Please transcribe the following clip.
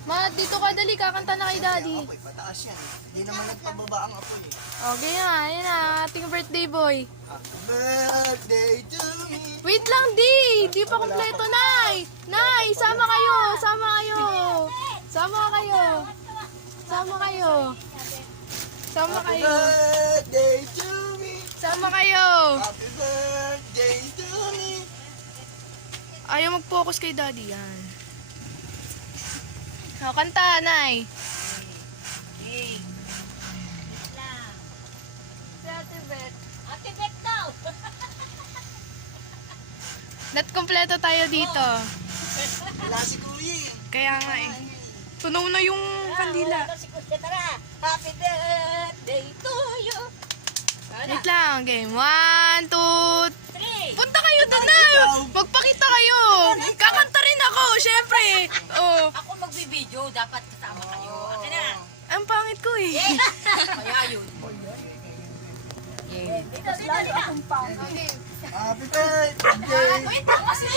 Dito ka dali, kakanta na kay Daddy. Apoy, pataas yan. Hindi naman nagpababa ang apoy eh. Okay na, yan na, ating birthday boy. Happy birthday to me. Wait lang, di pa kompleto, Nay. Nay, sama kayo, sama kayo. Sama kayo. Sama kayo. Sama Happy kayo. birthday to me. Sama kayo. Happy birthday to me. Ayaw mag-focus kay Daddy yan. O, kanta, Nay. Hey. Wait lang. Si Ate Bet. Ate Bet daw. Not kompleto tayo dito. Wala si Kuya eh. Kaya nga eh. Tunaw na yung kandila. Wala si Kuya. Tara. Happy birthday to you. Wait lang, game. 1, 2, 3. punta kayo doon na! Magpakita kayo! Kakanta rin ako, syempre! Oh, Ako magbibideo. Dapat kasama kayo. Ate na. ang pangit ko eh. Kaya yun. Dito, dito, dito. Happy birthday. Wait lang kasi.